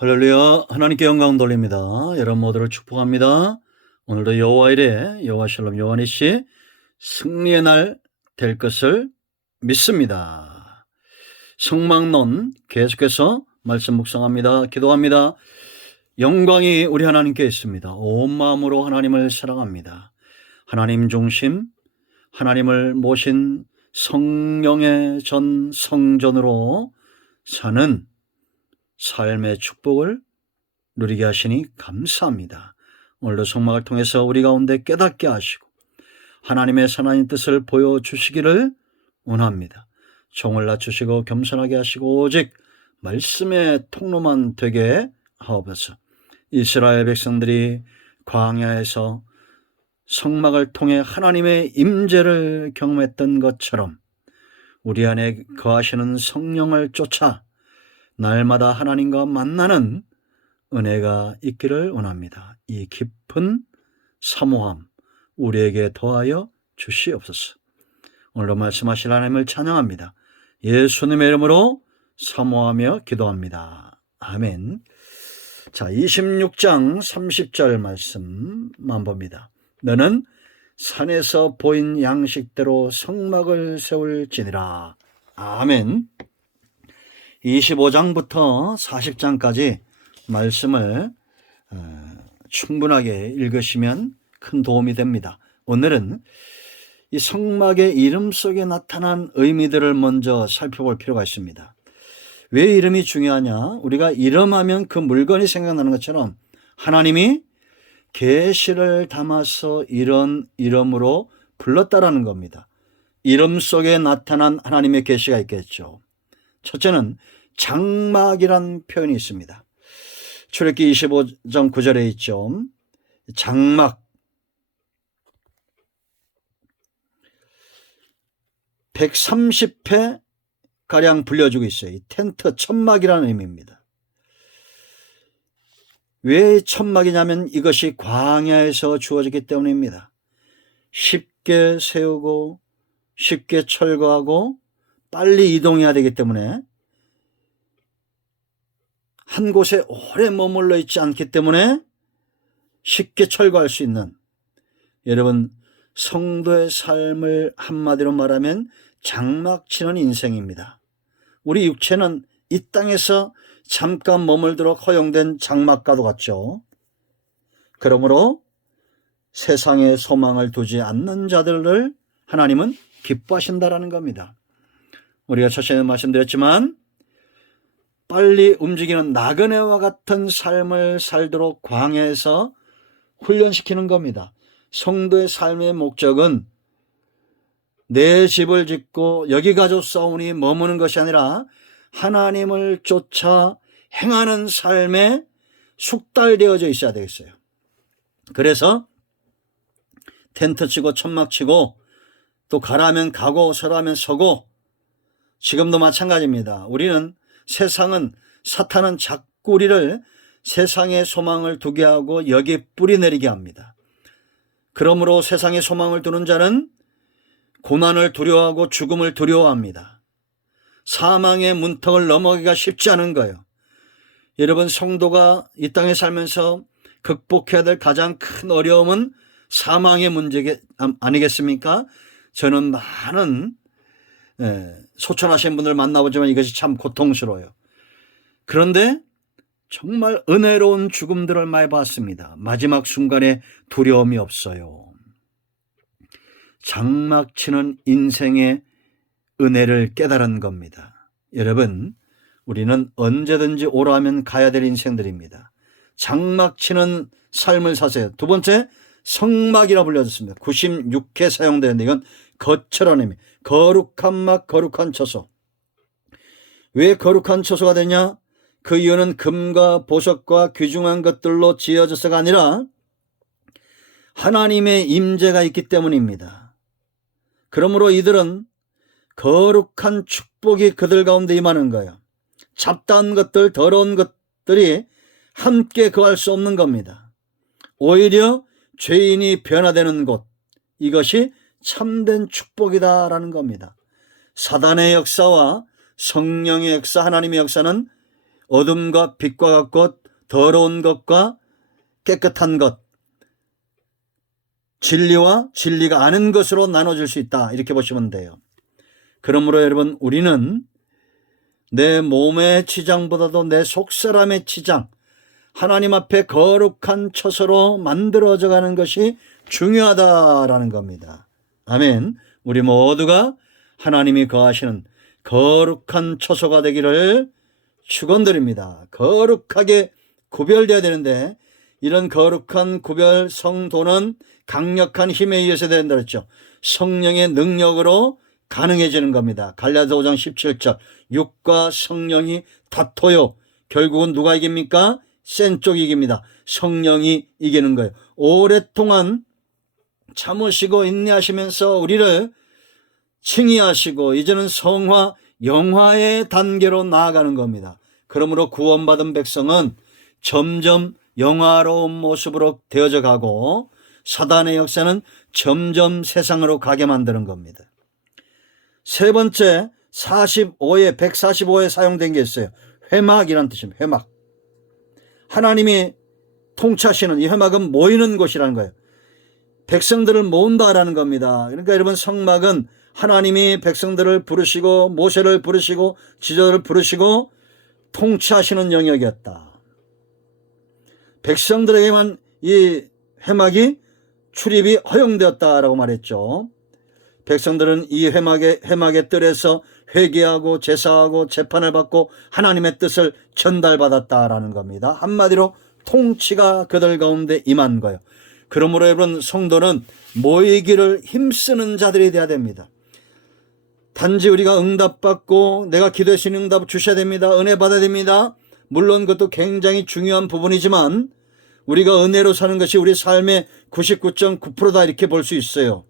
할렐루야. 하나님께 영광 돌립니다. 여러분 모두를 축복합니다. 오늘도 여호와 이레 여호와 샬롬 요한이시 승리의 날 될 것을 믿습니다. 성막론 계속해서 말씀 묵상합니다. 기도합니다. 영광이 우리 하나님께 있습니다. 온 마음으로 하나님을 사랑합니다. 하나님 중심, 하나님을 모신 성령의 전 성전으로 사는 삶의 축복을 누리게 하시니 감사합니다. 오늘도 성막을 통해서 우리 가운데 깨닫게 하시고 하나님의 선한 뜻을 보여주시기를 원합니다. 종을 낮추시고 겸손하게 하시고 오직 말씀의 통로만 되게 하옵소서. 이스라엘 백성들이 광야에서 성막을 통해 하나님의 임재를 경험했던 것처럼 우리 안에 거하시는 성령을 쫓아 날마다 하나님과 만나는 은혜가 있기를 원합니다. 이 깊은 사모함 우리에게 더하여 주시옵소서. 오늘도 말씀하실 하나님을 찬양합니다. 예수님의 이름으로 사모하며 기도합니다. 아멘. 자, 26장 30절 말씀만 봅니다. 너는 산에서 보인 양식대로 성막을 세울지니라. 아멘. 25장부터 40장까지 말씀을 충분하게 읽으시면 큰 도움이 됩니다. 오늘은 이 성막의 이름 속에 나타난 의미들을 먼저 살펴볼 필요가 있습니다. 왜 이름이 중요하냐? 우리가 이름하면 그 물건이 생각나는 것처럼 하나님이 계시를 담아서 이런 이름으로 불렀다라는 겁니다. 이름 속에 나타난 하나님의 계시가 있겠죠. 첫째는 장막이란 표현이 있습니다. 출애굽기 25장 9절에 있죠. 장막. 130회 가량 불려주고 있어요. 이 텐트, 천막이라는 의미입니다. 왜 천막이냐면 이것이 광야에서 주어졌기 때문입니다. 쉽게 세우고 쉽게 철거하고 빨리 이동해야 되기 때문에 한 곳에 오래 머물러 있지 않기 때문에 쉽게 철거할 수 있는, 여러분 성도의 삶을 한마디로 말하면 장막치는 인생입니다. 우리 육체는 이 땅에서 잠깐 머물도록 허용된 장막과도 같죠. 그러므로 세상에 소망을 두지 않는 자들을 하나님은 기뻐하신다라는 겁니다. 우리가 첫째는 말씀드렸지만 빨리 움직이는 나그네와 같은 삶을 살도록 광야에서 훈련시키는 겁니다. 성도의 삶의 목적은 내 집을 짓고 여기 가족 싸우니 머무는 것이 아니라 하나님을 쫓아 행하는 삶에 숙달되어져 있어야 되겠어요. 그래서 텐트 치고 천막 치고 또 가라면 가고 서라면 서고, 지금도 마찬가지입니다. 우리는 세상은, 사탄은 자꾸 우리를 세상의 소망을 두게 하고 여기에 뿌리 내리게 합니다. 그러므로 세상의 소망을 두는 자는 고난을 두려워하고 죽음을 두려워합니다. 사망의 문턱을 넘어가기가 쉽지 않은 거예요. 여러분, 성도가 이 땅에 살면서 극복해야 될 가장 큰 어려움은 사망의 문제 아니겠습니까? 저는 많은 소천하신 분들 만나보지만 이것이 참 고통스러워요. 그런데 정말 은혜로운 죽음들을 많이 봤습니다. 마지막 순간에 두려움이 없어요. 장막치는 인생의 은혜를 깨달은 겁니다. 여러분, 우리는 언제든지 오라 하면 가야 될 인생들입니다. 장막치는 삶을 사세요. 두 번째, 성막이라 불려졌습니다. 96회 사용되는데 이건 거처라는 의미. 거룩한 막, 거룩한 처소. 왜 거룩한 처소가 되냐? 그 이유는 금과 보석과 귀중한 것들로 지어져서가 아니라 하나님의 임재가 있기 때문입니다. 그러므로 이들은 거룩한 축복이 그들 가운데 임하는 거예요. 잡다한 것들, 더러운 것들이 함께 거할 수 없는 겁니다. 오히려 죄인이 변화되는 곳, 이것이 참된 축복이다라는 겁니다. 사단의 역사와 성령의 역사, 하나님의 역사는 어둠과 빛과 같고 더러운 것과 깨끗한 것, 진리와 진리가 아닌 것으로 나눠질 수 있다, 이렇게 보시면 돼요. 그러므로 여러분, 우리는 내 몸의 치장보다도 내 속사람의 치장, 하나님 앞에 거룩한 처소로 만들어져 가는 것이 중요하다라는 겁니다. 아멘. 우리 모두가 하나님이 거하시는 거룩한 처소가 되기를 축원드립니다. 거룩하게 구별되어야 되는데, 이런 거룩한 구별 성도는 강력한 힘에 의해서 된다 그랬죠. 성령의 능력으로 가능해지는 겁니다. 갈라디아 5장 17절, 육과 성령이 다퉈요. 결국은 누가 이깁니까? 센 쪽이 이깁니다. 성령이 이기는 거예요. 오랫동안 참으시고 인내하시면서 우리를 칭의하시고 이제는 성화, 영화의 단계로 나아가는 겁니다. 그러므로 구원받은 백성은 점점 영화로운 모습으로 되어져 가고, 사단의 역사는 점점 세상으로 가게 만드는 겁니다. 세 번째, 145에 사용된 게 있어요. 회막이라는 뜻입니다. 회막. 하나님이 통치하시는 이 회막은 모이는 곳이라는 거예요. 백성들을 모은다라는 겁니다. 그러니까 여러분, 성막은 하나님이 백성들을 부르시고 모세를 부르시고 지도자를 부르시고 통치하시는 영역이었다. 백성들에게만 이 회막이 출입이 허용되었다라고 말했죠. 백성들은 이 회막의 뜰에서 회개하고 제사하고 재판을 받고 하나님의 뜻을 전달받았다라는 겁니다. 한마디로 통치가 그들 가운데 임한 거예요. 그러므로 여러분, 성도는 모이기를 힘쓰는 자들이 되어야 됩니다. 단지 우리가 응답받고 내가 기도할 수 있는 응답을 주셔야 됩니다. 은혜 받아야 됩니다. 물론 그것도 굉장히 중요한 부분이지만 우리가 은혜로 사는 것이 우리 삶의 99.9%다, 이렇게 볼 수 있어요.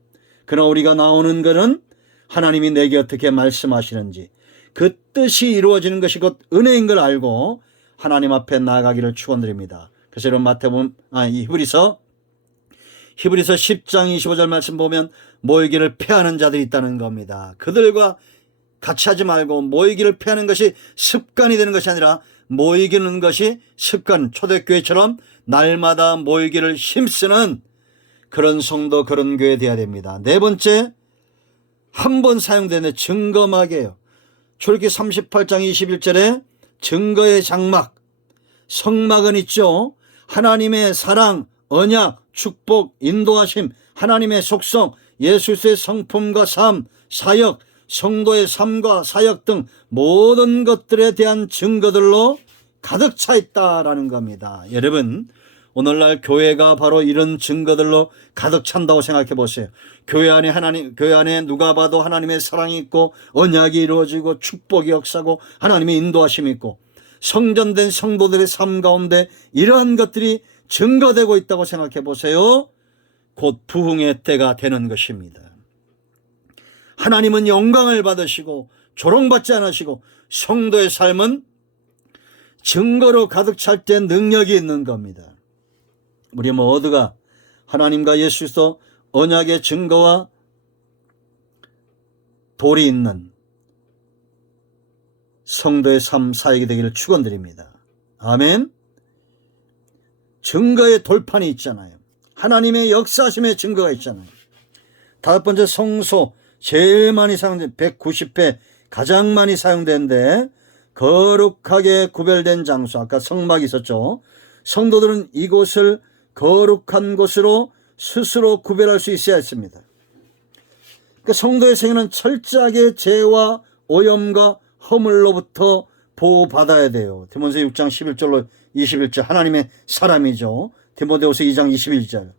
그러나 우리가 나오는 것은 하나님이 내게 어떻게 말씀하시는지, 그 뜻이 이루어지는 것이 곧 은혜인 걸 알고 하나님 앞에 나아가기를 축원드립니다. 그래서 여러분, 히브리서 10장 25절 말씀 보면 모이기를 패하는 자들이 있다는 겁니다. 그들과 같이 하지 말고 모이기를 패하는 것이 습관이 되는 것이 아니라 모이기는 것이 습관, 초대교회처럼 날마다 모이기를 힘쓰는 그런 성도, 그런 교회 되어야 됩니다. 네 번째, 한 번 사용되는 증거막이에요. 출애굽기 38장 21절에 증거의 장막, 성막은 있죠. 하나님의 사랑, 언약, 축복, 인도하심, 하나님의 속성, 예수의 성품과 삶, 사역, 성도의 삶과 사역 등 모든 것들에 대한 증거들로 가득 차 있다라는 겁니다. 여러분, 오늘날 교회가 바로 이런 증거들로 가득 찬다고 생각해 보세요. 교회 안에 누가 봐도 하나님의 사랑이 있고 언약이 이루어지고 축복이 역사고 하나님의 인도하심이 있고, 성전된 성도들의 삶 가운데 이러한 것들이 증거되고 있다고 생각해 보세요. 곧 부흥의 때가 되는 것입니다. 하나님은 영광을 받으시고 조롱받지 않으시고 성도의 삶은 증거로 가득 찰 때 능력이 있는 겁니다. 우리 모두가 하나님과 예수께서 언약의 증거와 돌이 있는 성도의 삶 사역이 되기를 축원드립니다. 아멘. 증거의 돌판이 있잖아요. 하나님의 역사하심의 증거가 있잖아요. 다섯 번째, 성소. 제일 많이 사용된 190회 가장 많이 사용되는데, 거룩하게 구별된 장소. 아까 성막이 있었죠. 성도들은 이곳을 거룩한 곳으로 스스로 구별할 수 있어야 했습니다. 그러니까 성도의 생애는 철저하게 죄와 오염과 허물로부터 보호받아야 돼요. 디모데후서 6장 11절로 21절, 하나님의 사람이죠. 디모데후서 2장 21절.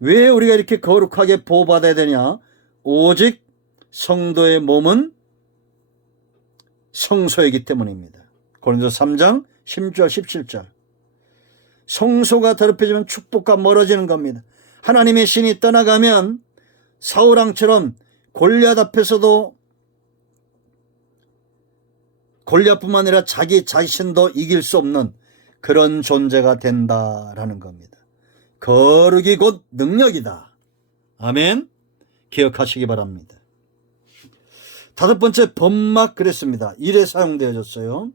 왜 우리가 이렇게 거룩하게 보호받아야 되냐? 오직 성도의 몸은 성소이기 때문입니다. 고린도서 3장 16절 17절. 성소가 더럽혀지면 축복과 멀어지는 겁니다. 하나님의 신이 떠나가면 사울왕처럼 골리앗 앞에서도 골리앗뿐만 아니라 자기 자신도 이길 수 없는 그런 존재가 된다라는 겁니다. 거룩이 곧 능력이다. 아멘. 기억하시기 바랍니다. 다섯 번째, 범막 그랬습니다. 일에 사용되어졌어요.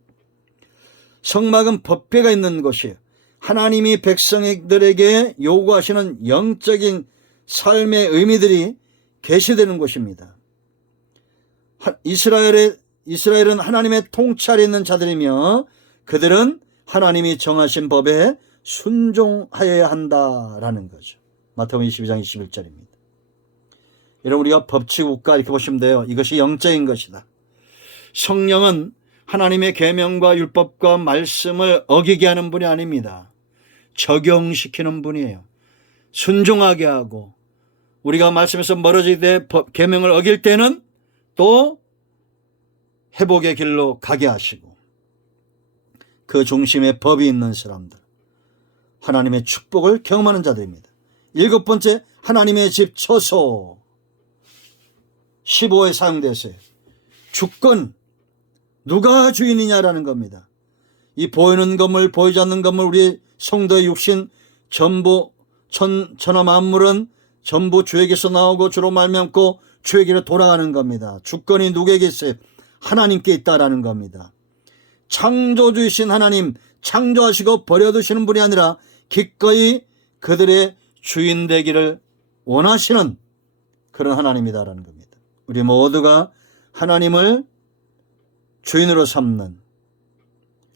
성막은 법궤가 있는 곳이에요. 하나님이 백성들에게 요구하시는 영적인 삶의 의미들이 계시되는 곳입니다. 이스라엘은 하나님의 통찰이 있는 자들이며 그들은 하나님이 정하신 법에 순종하여야 한다라는 거죠. 마태복음 22장 21절입니다. 여러분, 우리가 법치국가 이렇게 보시면 돼요. 이것이 영적인 것이다. 성령은 하나님의 계명과 율법과 말씀을 어기게 하는 분이 아닙니다. 적용시키는 분이에요. 순종하게 하고, 우리가 말씀에서 멀어질 때 계명을 어길 때는 또 회복의 길로 가게 하시고, 그 중심에 법이 있는 사람들, 하나님의 축복을 경험하는 자들입니다. 7번째, 하나님의 집 처소 15에 사용되었어요. 주권, 누가 주인이냐라는 겁니다. 이 보이는 건물, 보이지 않는 건물, 우리 성도의 육신 전부 천하 만물은 전부 주에게서 나오고 주로 말미암고 주에게로 돌아가는 겁니다. 주권이 누구에게 있어요? 하나님께 있다라는 겁니다. 창조주이신 하나님, 창조하시고 버려두시는 분이 아니라 기꺼이 그들의 주인 되기를 원하시는 그런 하나님이다라는 겁니다. 우리 모두가 하나님을 주인으로 삼는,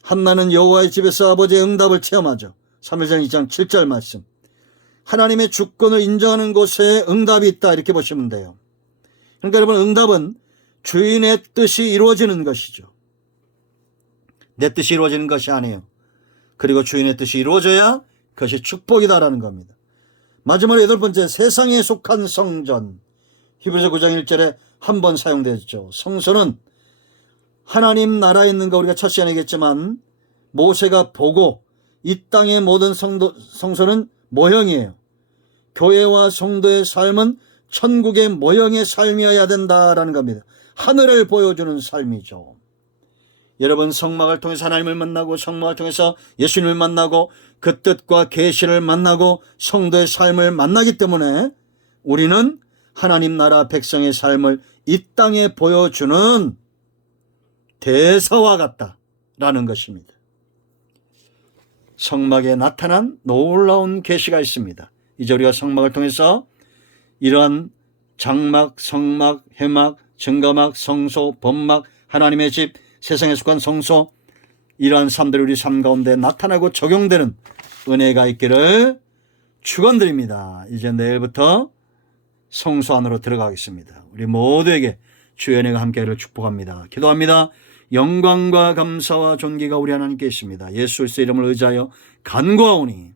한나는 여호와의 집에서 아버지의 응답을 체험하죠. 사무엘상 2장 7절 말씀. 하나님의 주권을 인정하는 곳에 응답이 있다, 이렇게 보시면 돼요. 그러니까 여러분, 응답은 주인의 뜻이 이루어지는 것이죠. 내 뜻이 이루어지는 것이 아니에요. 그리고 주인의 뜻이 이루어져야 그것이 축복이다라는 겁니다. 마지막으로 8번째, 세상에 속한 성전. 히브리서 9장 1절에 한 번 사용되었죠. 성소는 하나님 나라에 있는 거 우리가 첫 시간에 얘기했지만, 모세가 보고 이 땅의 모든 성소는 모형이에요. 교회와 성도의 삶은 천국의 모형의 삶이어야 된다라는 겁니다. 하늘을 보여주는 삶이죠. 여러분, 성막을 통해서 하나님을 만나고, 성막을 통해서 예수님을 만나고, 그 뜻과 계시를 만나고 성도의 삶을 만나기 때문에 우리는 하나님 나라 백성의 삶을 이 땅에 보여주는 대사와 같다라는 것입니다. 성막에 나타난 놀라운 계시가 있습니다. 이제 우리가 성막을 통해서 이러한 장막, 성막, 회막, 증거막, 성소, 법막, 하나님의 집, 세상에 속한 성소, 이러한 삶들이 우리 삶 가운데 나타나고 적용되는 은혜가 있기를 축원드립니다. 이제 내일부터 성소 안으로 들어가겠습니다. 우리 모두에게 주의 은혜가 함께하기를 축복합니다. 기도합니다. 영광과 감사와 존귀가 우리 하나님께 있습니다. 예수 그리스도의 이름을 의지하여 간구하오니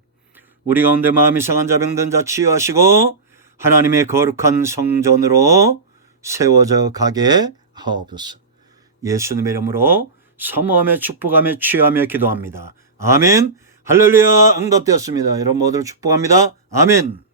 우리 가운데 마음이 상한 자, 병든 자 치유하시고 하나님의 거룩한 성전으로 세워져 가게 하옵소서. 예수님의 이름으로 사모하며 축복하며 치유하며 기도합니다. 아멘. 할렐루야. 응답되었습니다. 여러분 모두를 축복합니다. 아멘.